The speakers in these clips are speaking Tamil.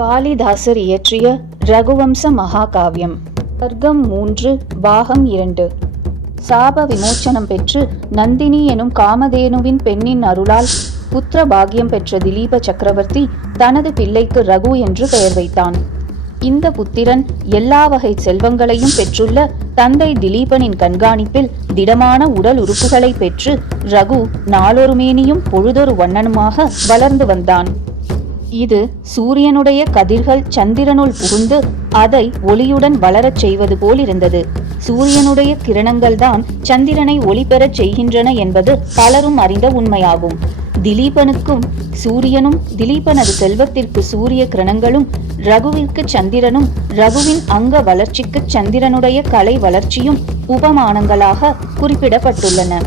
காளிதாசர் இயற்றிய ரகுவம்ச மகாகாவியம். சர்க்கம் மூன்று பாகம் இரண்டு. சாப விமோச்சனம் பெற்று நந்தினி எனும் காமதேனுவின் பெண்ணின் அருளால் புத்திர பாகியம் பெற்ற திலீப சக்கரவர்த்தி தனது பிள்ளைக்கு ரகு என்று பெயர் வைத்தான். இந்த புத்திரன் எல்லா வகை செல்வங்களையும் பெற்றுள்ள தந்தை திலீபனின் கண்காணிப்பில் திடமான உடல் உறுப்புகளை பெற்று ரகு நாளொரு மேனியும் பொழுதொரு வண்ணனுமாக வளர்ந்து வந்தான். இது சூரியனுடைய கதிர்கள் சந்திரனுள் புகுந்து அதை ஒளியுடன் வளரச் செய்வது போல் இருந்தது சூரியனுடைய கிரணங்கள்தான் சந்திரனை ஒளி பெறச் செய்கின்றன என்பது பலரும் அறிந்த உண்மையாகும். திலீபனுக்கும் சூரியனும் திலீபனது செல்வத்திற்கு சூரிய கிரணங்களும் ரகுவிற்கு சந்திரனும் ரகுவின் அங்க வளர்ச்சிக்கு சந்திரனுடைய கலை வளர்ச்சியும் உபமானங்களாக குறிப்பிடப்பட்டுள்ளன.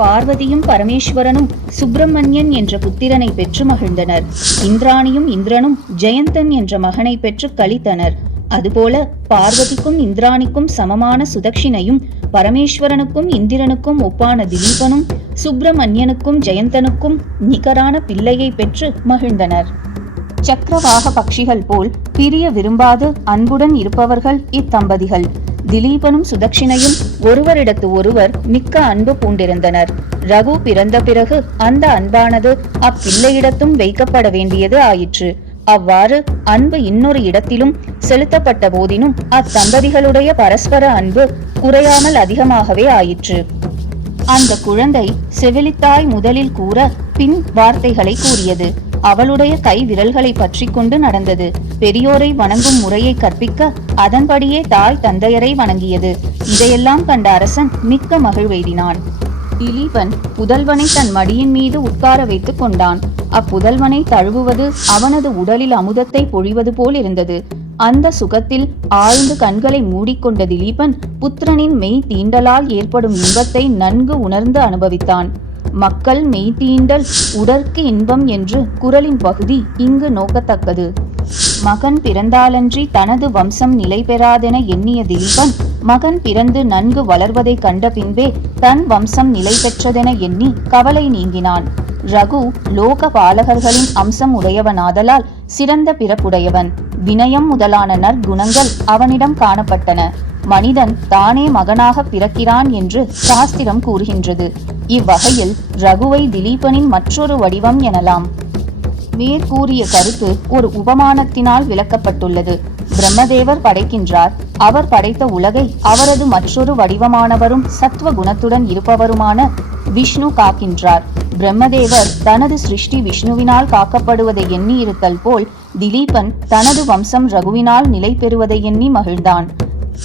பார்வதியும் பரமேஸ்வரனும் சுப்பிரமணியன் என்ற புத்திரனை பெற்று மகிழ்ந்தனர். இந்திராணியும் இந்திரனும் ஜெயந்தன் என்ற மகனை பெற்று கழித்தனர். அதுபோல பார்வதிக்கும் இந்திராணிக்கும் சமமான சுதக்ஷினையும் பரமேஸ்வரனுக்கும் இந்திரனுக்கும் ஒப்பான திலீபனும் சுப்பிரமணியனுக்கும் ஜெயந்தனுக்கும் நிகரான பிள்ளையை பெற்று மகிழ்ந்தனர். சக்கரவாக பட்சிகள் போல் பிரிய விரும்பாது அன்புடன் இருப்பவர்கள் இத்தம்பதிகள். திலீபனும் சுதக்ஷினையும் ஒருவரிடத்து ஒருவர் மிக்க அன்பு பூண்டிருந்தனர். ரகு பிறந்த பிறகு அந்த அன்பானது அப்பிள்ளையிடத்தும் வைக்கப்பட வேண்டியது ஆயிற்று. அவ்வாறு அன்பு இன்னொரு இடத்திலும் செலுத்தப்பட்ட போதினும் அத்தம்பதிகளுடைய பரஸ்பர அன்பு குறையாமல் அதிகமாகவே ஆயிற்று. அந்த குழந்தை செவிலித்தாய் முதலில் கூற பின் வார்த்தைகளை கூறியது. அவளுடைய கை விரல்களை பற்றி கொண்டு நடந்தது. பெரியோரை வணங்கும் முறையை கற்பிக்க அதன்படியே தாய் தந்தையரை வணங்கியது. இதையெல்லாம் கண்ட அரசன் மிக்க மகிழ்வெய்தினான். திலீபன் புதல்வனை தன் மடியின் மீது உட்கார வைத்துக் கொண்டான். அப்புதல்வனை தழுவுவது அவனது உடலில் அமுதத்தை பொழிவது போல் இருந்தது. அந்த சுகத்தில் ஆழ்ந்து கண்களை மூடிக்கொண்ட திலீபன் புத்திரனின் மெய் தீண்டலால் ஏற்படும் இன்பத்தை நன்கு உணர்ந்து அனுபவித்தான். மக்கள் மெய்தீண்டல் உடற்கு இன்பம் என்று குரலின் பகுதி இங்கு நோக்கத்தக்கது. மகன் பிறந்தாலன்றி தனது வம்சம் நிலை பெறாதென எண்ணிய திலீபன் மகன் பிறந்து நன்கு வளர்வதை கண்ட பின்பே தன் வம்சம் நிலை பெற்றதென எண்ணி கவலை நீங்கினான். ரகு லோக பாலகர்களின் அம்சம் உடையவனாதலால் சிறந்த பிறப்புடையவன். வினயம் முதலான நற்குணங்கள் அவனிடம் காணப்பட்டன. மனிதன் தானே மகனாக பிறக்கிறான் என்று சாஸ்திரம் கூறுகின்றது. இவ்வகையில் ரகுவை திலீபனின் மற்றொரு வடிவம் எனலாம். மேற்கூறிய கருத்து ஒரு உபமானத்தினால் விளக்கப்பட்டுள்ளது. பிரம்மதேவர் படைக்கின்றார். அவர் படைத்த உலகை அவரது மற்றொரு வடிவமானவரும் சத்துவ குணத்துடன் இருப்பவருமான விஷ்ணு காக்கின்றார். பிரம்மதேவர் தனது சிருஷ்டி விஷ்ணுவினால் காக்கப்படுவதை எண்ணி இருத்தல் போல் திலீபன் தனது வம்சம் ரகுவினால் நிலை பெறுவதை எண்ணி மகிழ்ந்தான்.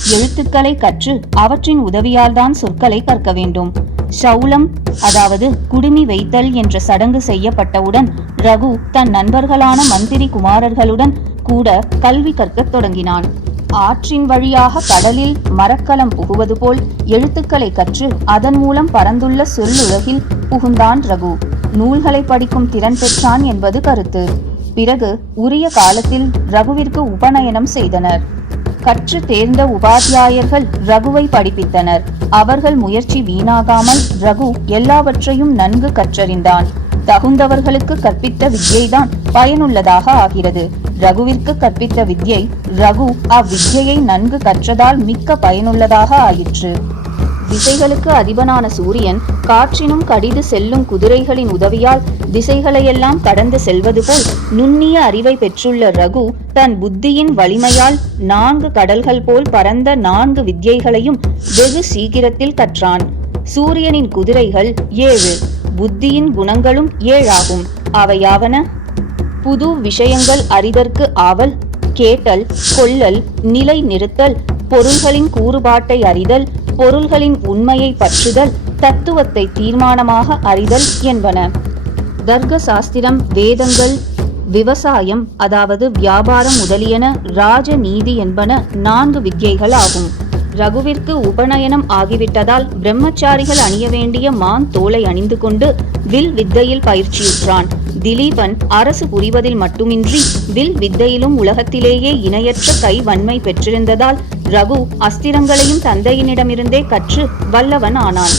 எழுத்துக்களை கற்று அவற்றின் உதவியால்தான் சொற்களை கற்க வேண்டும். சௌலம் அதாவது குடுமி வைத்தல் என்ற சடங்கு செய்யப்பட்டவுடன் ரகு தன் நண்பர்களான மந்திரி குமாரர்களுடன் கூட கல்வி கற்கத் தொடங்கினான். ஆற்றின் வழியாக கடலில் மரக்கலம் புகுவது போல் எழுத்துக்களை கற்று அதன் மூலம் பரந்துள்ள சொல்லுலகில் புகுந்தான் ரகு. நூல்களை படிக்கும் திறன் பெற்றான் என்பது கருத்து. பிறகு உரிய காலத்தில் ரகுவிற்கு உபநயனம் செய்தனர். கற்று தேர்ந்த உபாத்தியாயர்கள் ரகுவை படிப்பித்தனர். அவர்கள் முயற்சி வீணாகாமல் ரகு எல்லாவற்றையும் நன்கு கற்றறிந்தான். தகுந்தவர்களுக்கு கற்பித்த வித்யைதான் பயனுள்ளதாக ஆகிறது. ரகுவிற்கு கற்பித்த வித்யை ரகு அவ்வித்யை நன்கு கற்றதால் மிக்க பயனுள்ளதாக ஆயிற்று. திசைகளுக்கு அதிபனான சூரியன் காற்றினும் கடிது செல்லும் குதிரைகளின் உதவியால் திசைகளையெல்லாம் கடந்து செல்வது போல் நுண்ணிய அறிவை பெற்றுள்ள ரகு தன் புத்தியின் வலிமையால் நான்கு கடல்கள் போல் பரந்த நான்கு வித்யைகளையும் வெகு சீக்கிரத்தில் கற்றான். சூரியனின் குதிரைகள் ஏழு புத்தியின் குணங்களும் ஏழாகும். அவையாவன? புது விஷயங்கள் அறிதற்கு ஆவல் கேட்டல் கொள்ளல் நிலை நிறுத்தல் பொருள்களின் கூறுபாட்டை அறிதல் பொருள்களின் உண்மையை பற்றுதல் தத்துவத்தை தீர்மானமாக அறிதல் என்பன. தர்க்க சாஸ்திரம் வேதங்கள் விவசாயம் அதாவது வியாபாரம் முதலியன ராஜ நீதி என்பன நான்கு வித்யைகள் ஆகும் ரகுவிற்கு உபநயனம் ஆகிவிட்டதால் பிரம்மச்சாரிகள் அணிய வேண்டிய மான் தோலை அணிந்து கொண்டு வில் வித்தையில் பயிற்சியுற்றான். திலீபன் அரசு புரிவதில் மட்டுமின்றி வில் வித்தையிலும் உலகத்திலேயே இணையற்ற கை வன்மை பெற்றிருந்ததால் ரகு அஸ்திரங்களையும் தந்தையினிடமிருந்தே கற்று வல்லவன் ஆனான்.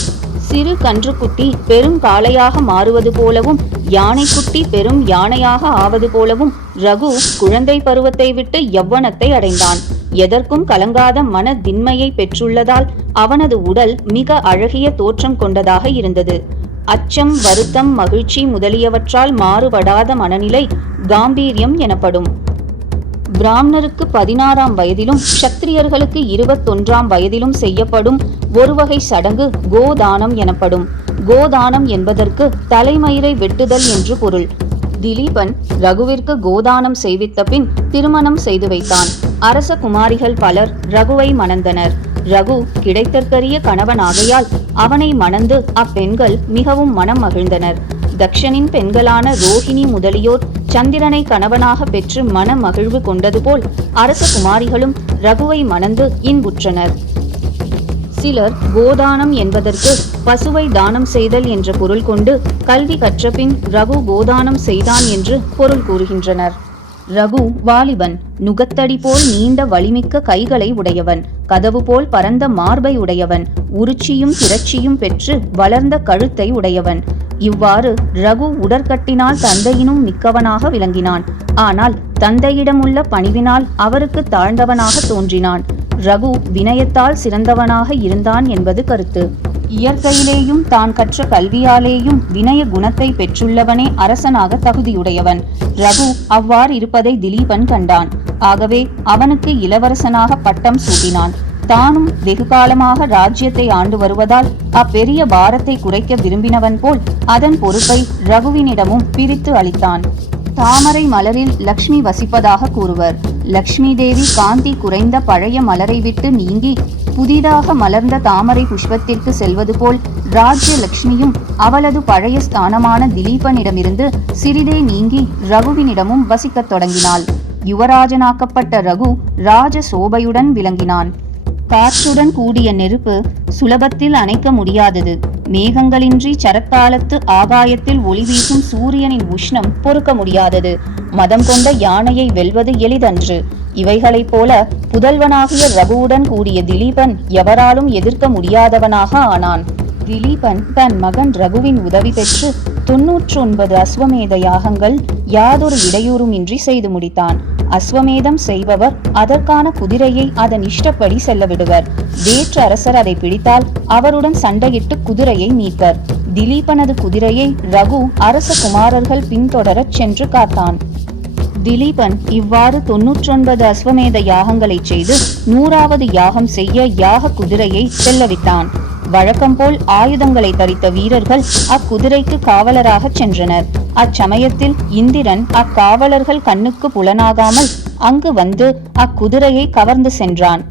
சிறு கன்றுக்குட்டி பெரும் காளையாக மாறுவது போலவும் யானைக்குட்டி பெரும் யானையாக ஆவது போலவும் ரகு குழந்தை பருவத்தை விட்டு யவ்வனத்தை அடைந்தான். எதற்கும் கலங்காத மன திண்மையை பெற்றுள்ளதால் அவனது உடல் மிக அழகிய தோற்றம் கொண்டதாக இருந்தது. அச்சம் வருத்தம் மகிழ்ச்சி முதலியவற்றால் மாறுபடாத மனநிலை காம்பீரியம் எனப்படும். பிராமணருக்கு பதினாறாம் வயதிலும் சத்திரியர்களுக்கு இருபத்தொன்றாம் வயதிலும் செய்யப்படும் ஒருவகை சடங்கு கோதானம் எனப்படும். கோதானம் என்பதற்கு தலைமயிரை வெட்டுதல் என்று பொருள். திலீபன் ரகுவிற்கு கோதானம் செய்வித்த பின் திருமணம் செய்து வைத்தான். அரச குமாரிகள் பலர் ரகுவை மணந்தனர். ரகு கிடைத்தற்கரிய கணவனாகையால் அவனை மணந்து அப்பெண்கள் மிகவும் மனம் மகிழ்ந்தனர். தக்ஷனின் பெண்களான ரோஹிணி முதலியோர் சந்திரனை கணவனாக பெற்று மன மகிழ்வு கொண்டது போல் அரச குமாரிகளும் ரகுவை மணந்து இன்புற்றனர். சிலர் கோதானம் என்பதற்கு பசுவை தானம் செய்தல் என்ற பொருள் கொண்டு கல்வி கற்றபின் ரகு கோதானம் செய்தான் என்று பொருள் கூறுகின்றனர். ரகு வாலிபன் நுகத்தடி போல் நீண்ட வலிமிக்க கைகளை உடையவன் கதவு போல் பரந்த மார்பை உடையவன் உருச்சியும் திரட்சியும் பெற்று வளர்ந்த கழுத்தை உடையவன். இவ்வாறு ரகு உடற்கட்டினால் தந்தையினும் மிக்கவனாக விளங்கினான். ஆனால் தந்தையிடமுள்ள பணிவினால் அவருக்கு தாழ்ந்தவனாக தோன்றினான். ரகு வினயத்தால் சிறந்தவனாக இருந்தான் என்பது கருத்து. இயற்கையிலேயும் தான் கற்ற கல்வியாலேயும் வினய குணத்தை பெற்றுள்ளவனே அரசனாக தகுதியுடையவன். ரகு அவ்வாறு இருப்பதை திலீபன் கண்டான். ஆகவே அவனுக்கு இளவரசனாக பட்டம் சூட்டினான். தானும் வெகு காலமாக ராஜ்யத்தை ஆண்டு வருவதால் அப்பெரிய பாரத்தை குறைக்க விரும்பினவன் போல் அதன் பொறுப்பை ரகுவினிடமும் பிரித்து அளித்தான். தாமரை மலரில் லக்ஷ்மி வசிப்பதாக கூறுவர். லக்ஷ்மி தேவி காந்தி குறைந்த பழைய மலரை விட்டு நீங்கி புதிதாக மலர்ந்த தாமரை புஷ்பத்திற்கு செல்வது போல் ராஜ்யலக்ஷ்மியும் அவளது பழைய ஸ்தானமான திலீபனிடமிருந்து சிறிதே நீங்கி ரகுவினிடமும் வசிக்கத் தொடங்கினாள். யுவராஜனாக்கப்பட்ட ரகு ராஜ சோபையுடன் விளங்கினான். காற்றுடன் கூடிய நெருப்பு சுலபத்தில் அணைக்க முடியாதது. மேகங்களின்றி சரக்காலத்து ஆகாயத்தில் ஒளி வீசும் சூரியனின் உஷ்ணம் பொறுக்க முடியாதது. மதம் கொண்ட யானையை வெல்வது எளிதன்று. இவைகளைப் போல புதல்வனாகிய ரகுவுடன் கூடிய திலீபன் எவராலும் எதிர்க்க முடியாதவனாக ஆனான். திலீபன் தன் மகன் ரகுவின் உதவி பெற்று தொன்னூற்று ஒன்பது அஸ்வமேத யாகங்கள் யாதொரு இடையூறுமின்றி செய்து முடித்தான். அஸ்வமேதம் செய்பவர் அதற்கான குதிரையை அதன் இஷ்டப்படி செல்லவிடுவர். வேற்று அரசர் அதை பிடித்தால் அவருடன் சண்டையிட்டு குதிரையை மீட்பர். திலீபனது குதிரையை ரகு அரச குமாரர்கள் பின்தொடரச் சென்று காத்தான். திலீபன் இவ்வாறு தொன்னூற்றொன்பது அஸ்வமேத யாகங்களைச் செய்து நூறாவது யாகம் செய்ய யாக குதிரையை செல்லவிட்டான். வழக்கம் போல் ஆயுதங்களை தரித்த வீரர்கள் அக்குதிரைக்கு காவலராகச் சென்றனர். அச்சமயத்தில் இந்திரன் அக்காவலர்கள் கண்ணுக்கு புலனாகாமல் அங்கு வந்து அக்குதிரையை கவர்ந்து சென்றான்.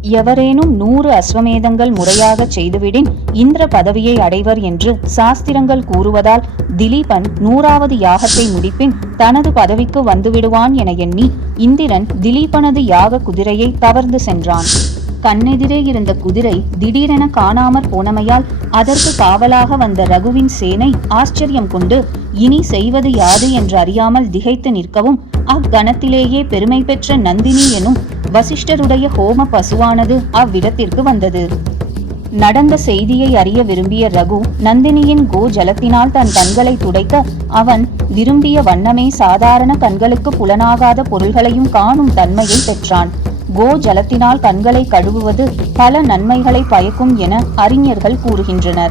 எவரேனும் நூறு அஸ்வமேதங்கள் முறையாக செய்துவிடின் இந்திர பதவியை அடைவர் என்று சாஸ்திரங்கள் கூறுவதால் திலீபன் நூறாவது யாகத்தை முடிப்பின் தனது பதவிக்கு வந்துவிடுவான் என எண்ணி இந்திரன் திலீபனது யாக குதிரையை கவர்ந்து சென்றான். கண்ணெதிரே இருந்த குதிரை திடீரென காணாமற் போனமையால் அதற்கு காவலாக வந்த ரகுவின் சேனை ஆச்சரியம் கொண்டு இனி செய்வது யாது என்று அறியாமல் திகைத்து நிற்கவும் அக்கணத்திலேயே பெருமை பெற்ற நந்தினி எனும் வசிஷ்டருடைய ஹோம பசுவானது அவ்விடத்திற்கு வந்தது. நடந்த செய்தியை அறிய விரும்பிய ரகு நந்தினியின் கோ ஜலத்தினால் தன் கண்களை துடைக்க அவன் விரும்பிய வண்ணமே சாதாரண கண்களுக்கு புலனாகாத பொருள்களையும் காணும் தன்மையை பெற்றான். கோ ஜலத்தினால் கண்களை கழுவுவது பல நன்மைகளை பயக்கும் என அறிஞர்கள் கூறுகின்றனர்.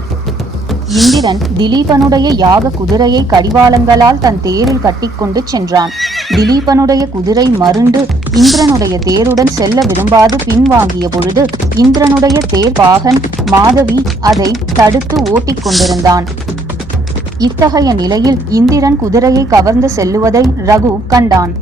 இந்திரன் திலீபனுடைய யாக குதிரையை கடிவாளங்களால் தன் தேரில் கட்டிக்கொண்டு சென்றான். திலீபனுடைய குதிரை மருண்டு இந்திரனுடைய தேருடன் செல்ல விரும்பாது பின்வாங்கிய பொழுது இந்திரனுடைய தேர் பாகன் மாதவி அதை தடுத்து ஓட்டிக் கொண்டிருந்தான். இத்தகைய நிலையில் இந்திரன் குதிரையை கவர்ந்து செல்லுவதை ரகு கண்டான்.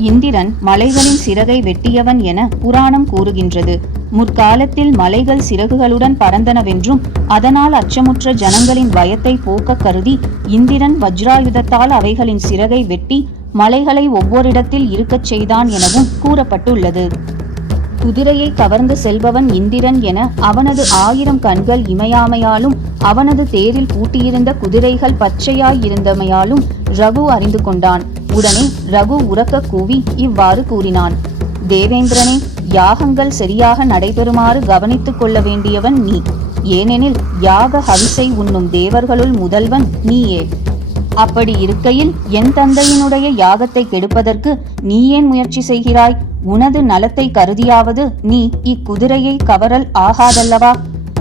இந்திரன் மலைகளின் சிறகை வெட்டியவன் என புராணம் கூறுகின்றது. முற்காலத்தில் மலைகள் சிறகுகளுடன் பறந்தனவென்றும் அதனால் அச்சமுற்ற ஜனங்களின் பயத்தை போக்க கருதி இந்திரன் வஜ்ராயுதத்தால் அவைகளின் சிறகை வெட்டி மலைகளை ஒவ்வொரிடத்தில் இருக்கச் செய்தான் எனவும் கூறப்பட்டுள்ளது. குதிரையை கவர்ந்து செல்பவன் இந்திரன் என அவனது ஆயிரம் கண்கள் இமையாமையாலும் அவனது தேரில் பூட்டியிருந்த குதிரைகள் பச்சையாயிருந்தமையாலும் ரகு அறிந்து கொண்டான். உடனே ரகு உறக்க கூவி இவ்வாறு கூறினான். தேவேந்திரனே யாகங்கள் சரியாக நடைபெறுமாறு கவனித்துக் கொள்ள வேண்டியவன் நீ. ஏனெனில் யாக ஹவிசை உண்ணும் தேவர்களுள் முதல்வன் நீயே. அப்படி இருக்கையில் என் தந்தையினுடைய யாகத்தை கெடுப்பதற்கு நீ ஏன் முயற்சி செய்கிறாய்? உனது நலத்தை கருதியாவது நீ இக்குதிரையை கவரல் ஆகாதல்லவா?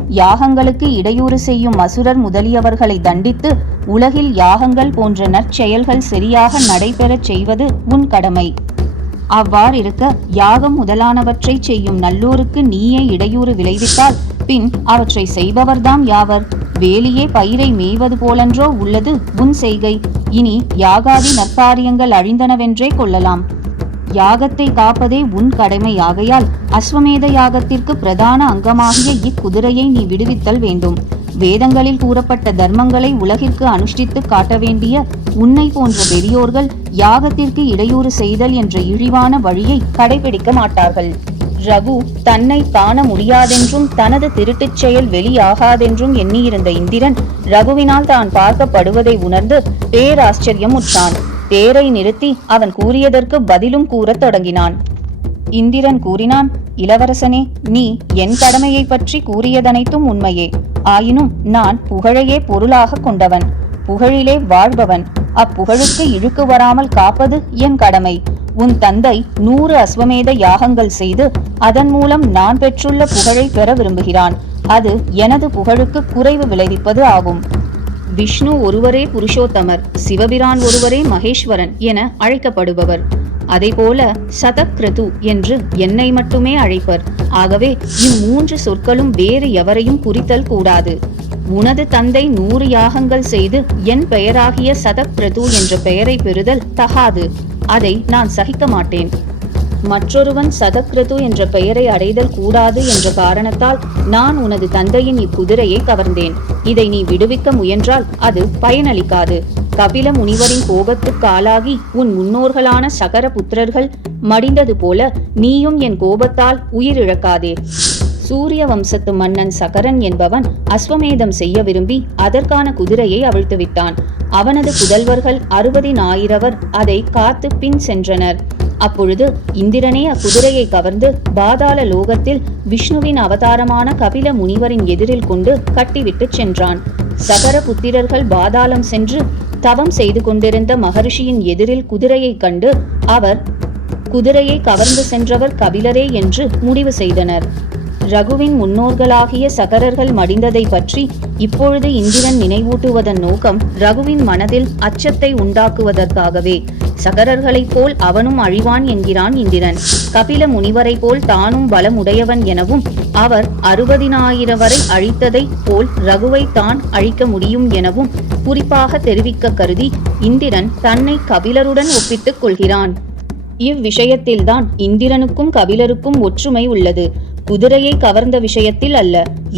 யாகங்களுக்கு இடையூறு செய்யும் அசுரர் முதலியவர்களை தண்டித்து உலகில் யாகங்கள் போன்ற நற்செயல்கள் சரியாக நடைபெறச் செய்வது உன் கடமை. அவ்வாறிருக்க யாகம் முதலானவற்றை செய்யும் நல்லோருக்கு நீயே இடையூறு விளைவித்தால் பின் அவற்றை செய்பவர்தாம் யாவர்? வேலியே பயிரை மேய்வது போலன்றோ உள்ளது உன் செய்கை. இனி யாகாதி நற்காரியங்கள் அழிந்தனவென்றே கொள்ளலாம். யாகத்தை காப்பதே உன் கடமையாகையால் அஸ்வமேத யாகத்திற்கு பிரதான அங்கமாகிய இக்குதிரையை நீ விடுவித்தல் வேண்டும். வேதங்களில் கூறப்பட்ட தர்மங்களை உலகிற்கு அனுஷ்டித்து காட்ட வேண்டிய உன்னை போன்ற பெரியோர்கள் யாகத்திற்கு இடையூறு செய்தல் என்ற இழிவான வழியை கடைபிடிக்க மாட்டார்கள். ரகு தன்னை காண முடியாதென்றும் தனது திருட்டுச் செயல் வெளியாகாதென்றும் எண்ணியிருந்த இந்திரன் ரகுவினால் தான் பார்க்கப்படுவதை உணர்ந்து பேராச்சரியம் உற்றான் தேரை நிறுத்தி அவன் கூறியதற்கு பதிலும் கூறத் தொடங்கினான். இந்திரன் கூறினான் இளவரசனே நீ என் கடமையை பற்றி கூறியதனைத்தும் உண்மையே. ஆயினும் நான் புகழையே பொருளாக கொண்டவன் புகழிலே வாழ்பவன். அப்புகழுக்கு இழுக்கு வராமல் காப்பது என் கடமை. உன் தந்தை நூறு அஸ்வமேத யாகங்கள் செய்து அதன் மூலம் நான் பெற்றுள்ள புகழை பெற விரும்புகிறான். அது எனது புகழுக்கு குறைவு விளைவிப்பது ஆகும். விஷ்ணு ஒருவரே புருஷோத்தமர் சிவபிரான் ஒருவரே மகேஸ்வரன் என அழைக்கப்படுபவர். அதேபோல சதக்ரது என்று என்னை மட்டுமே அழைப்பர். ஆகவே இம்மூன்று சொற்களும் வேறு எவரையும் குறித்தல் கூடாது. உனது தந்தை நூறு யாகங்கள் செய்து என் பெயராகிய சதக்ரது என்ற பெயரை பெறுதல் தகாது. அதை நான் சகிக்க மாட்டேன். மற்றொருவன் சதக்ரது என்ற பெயரை அடைதல் கூடாது என்ற காரணத்தால் நான் உனது தந்தையின் இக்குதிரையை கவர்ந்தேன். இதை நீ விடுவிக்க முயன்றால் அது பயனளிக்காது. கபில முனிவரின் கோபத்துக்கு ஆளாகி உன் முன்னோர்களான சகர புத்திரர்கள் மடிந்தது போல நீயும் என் கோபத்தால் உயிரிழக்காதே. சூரிய வம்சத்து மன்னன் சகரன் என்பவன் அஸ்வமேதம் செய்ய விரும்பி அதற்கான குதிரையை அவிழ்த்து விட்டான் அவனது புதல்வர்கள் அறுபதினாயிரவர் அதை காத்து பின் சென்றனர். அப்பொழுது இந்திரனே அக்குதிரையை கவர்ந்து பாதாள லோகத்தில் விஷ்ணுவின் அவதாரமான கபில முனிவரின் எதிரில் கொண்டு கட்டிவிட்டுச் சென்றான். சகர புத்திரர்கள் பாதாளம் சென்று தவம் செய்து கொண்டிருந்த மகரிஷியின் எதிரில் குதிரையைக் கண்டு அவர் குதிரையை கவர்ந்து சென்றவர் கபிலரே என்று முடிவு செய்தனர். ரகுவின் முன்னோர்களாகிய சகரர்கள் மடிந்ததை பற்றி இப்பொழுது இந்திரன் நினைவூட்டுவதன் நோக்கம் ரகுவின் மனதில் அச்சத்தை உண்டாக்குவதற்காகவே. சகரர்களைப் போல் அவனும் அழிவான் என்கிறான் இந்திரன். கபில முனிவரைப் போல் தானும் பலமுடையவன் எனவும் அவர் அறுபதினாயிரம் வரை அழித்ததைப் போல் ரகுவை தான் அழிக்க முடியும் எனவும் குறிப்பாக தெரிவிக்க கருதி இந்திரன் தன்னை கபிலருடன் ஒப்பிட்டுக் கொள்கிறான். இவ்விஷயத்தில்தான் இந்திரனுக்கும் கபிலருக்கும் ஒற்றுமை உள்ளது. குதிரையை கவர்ந்த விஷயத்தில் அல்ல.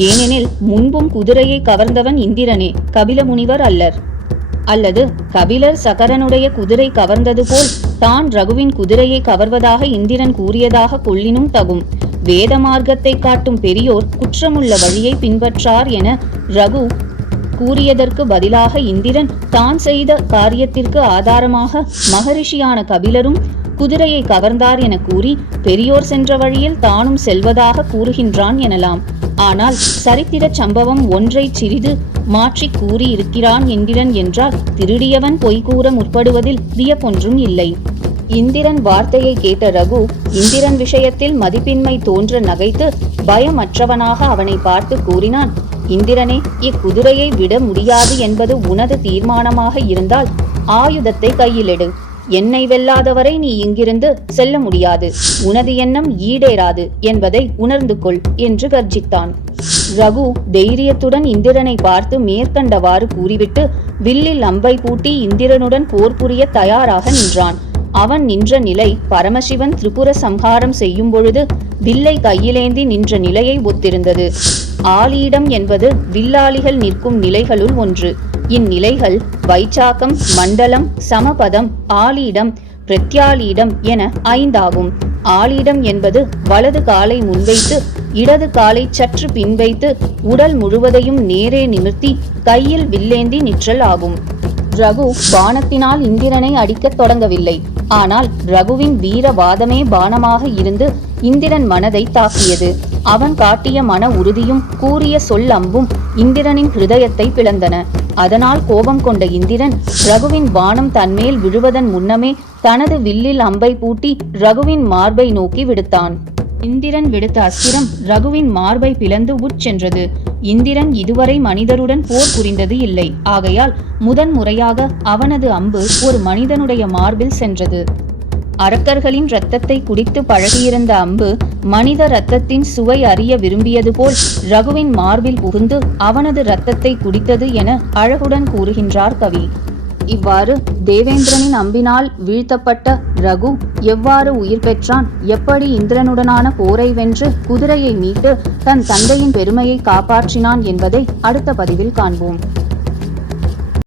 ஏனெனில் முன்பும் குதிரையை கவர்ந்தவன் இந்திரனே கபில முனிவர் அல்லர். அல்லது கபிலர் சகரனுடைய குதிரை கவர்ந்தது போல் தான் ரகுவின் குதிரையை கவர்வதாக இந்திரன் கூறியதாக கொள்ளினும் தகும். வேத மார்க்கத்தை காட்டும் பெரியோர் குற்றமுள்ள வழியை பின்பற்றார் என ரகு கூறியதற்கு பதிலாக இந்திரன் தான் செய்த காரியத்திற்கு ஆதாரமாக மகரிஷியான கபிலரும் குதிரையை கவர்ந்தார் என கூறி பெரியோர் சென்ற வழியில் தானும் செல்வதாக கூறுகின்றான் எனலாம். ஆனால் சரித்திரச் சம்பவம் ஒன்றை சிறிது மாற்றிக் கூறியிருக்கிறான் என்கிறன் என்றால் திருடியவன் பொய் கூற முற்படுவதில் வியப்பொன்றும் இல்லை. இந்திரன் வார்த்தையை கேட்ட ரகு இந்திரன் விஷயத்தில் மதிப்பின்மை தோன்ற நகைத்து பயமற்றவனாக அவனை பார்த்து கூறினான். இந்திரனே இக்குதிரையை விட முடியாது என்பது உனது தீர்மானமாக இருந்தால் ஆயுதத்தை கையிலெடு. என்னை வெல்லாதவரை நீ இங்கிருந்து செல்ல முடியாது. உனது எண்ணம் ஈடேறாது என்பதை உணர்ந்து கொள் என்று கர்ஜித்தான். ரகு தைரியத்துடன் இந்திரனை பார்த்து மேற்கண்டவாறு கூறிவிட்டு வில்லில் அம்பை பூட்டி இந்திரனுடன் போர் புரிய தயாராக நின்றான். அவன் நின்ற நிலை பரமசிவன் திரிபுர சம்ஹாரம் செய்யும் பொழுது வில்லை கையிலேந்தி நின்ற நிலையை ஒத்திருந்தது. ஆலீடம் என்பது வில்லாளிகள் நிற்கும் நிலைகளுள் ஒன்று. இந்நிலைகள் வைச்சாக்கம் மண்டலம் சமபதம் ஆலீடம் பிரத்யாலீடம் என ஐந்தாகும். ஆலீடம் என்பது வலது காலை முன்வைத்து இடது காலை சற்று பின்வைத்து உடல் முழுவதையும் நேரே நிமிர்த்தி கையில் வில்லேந்தி நிற்றல் ஆகும். ரகு பானத்தினால் இந்திரனை அடிக்கத் தொடங்கவில்லை. ஆனால் ரகுவின் வீரவாதமே பானமாக இருந்து இந்திரன் மனதை தாக்கியது. அவன் காட்டிய மன உறுதியும் கூறிய சொல் அம்பும் இந்திரனின் ஹிருதயத்தை பிளந்தன. அதனால் கோபம் கொண்ட இந்திரன் ரகுவின் வானம் தன்மேல் விழுவதன் முன்னமே தனது வில்லில் அம்பை பூட்டி ரகுவின் மார்பை நோக்கி விடுத்தான். இந்திரன் விடுத்த அஸ்திரம் ரகுவின் மார்பை பிளந்து உட்சென்றது இந்திரன் இதுவரை மனிதருடன் போர் புரிந்தது இல்லை. ஆகையால் முதன் முறையாக அவனது அம்பு ஒரு மனிதனுடைய மார்பில் சென்றது. அரக்கர்களின் இரத்தத்தை குடித்து பழகியிருந்த அம்பு மனித இரத்தத்தின் சுவை அறிய விரும்பியது போல் ரகுவின் மார்பில் புகுந்து அவனது இரத்தத்தை குடித்தது என அழகுடன் கூறுகின்றார் கவி. இவ்வாறு தேவேந்திரனின் அம்பினால் வீழ்த்தப்பட்ட ரகு எவ்வாறு உயிர் பெற்றான் எப்படி இந்திரனுடனான போரை வென்று குதிரையை மீட்டு தன் தந்தையின் பெருமையை காப்பாற்றினான் என்பதை அடுத்த பதிவில் காண்போம்.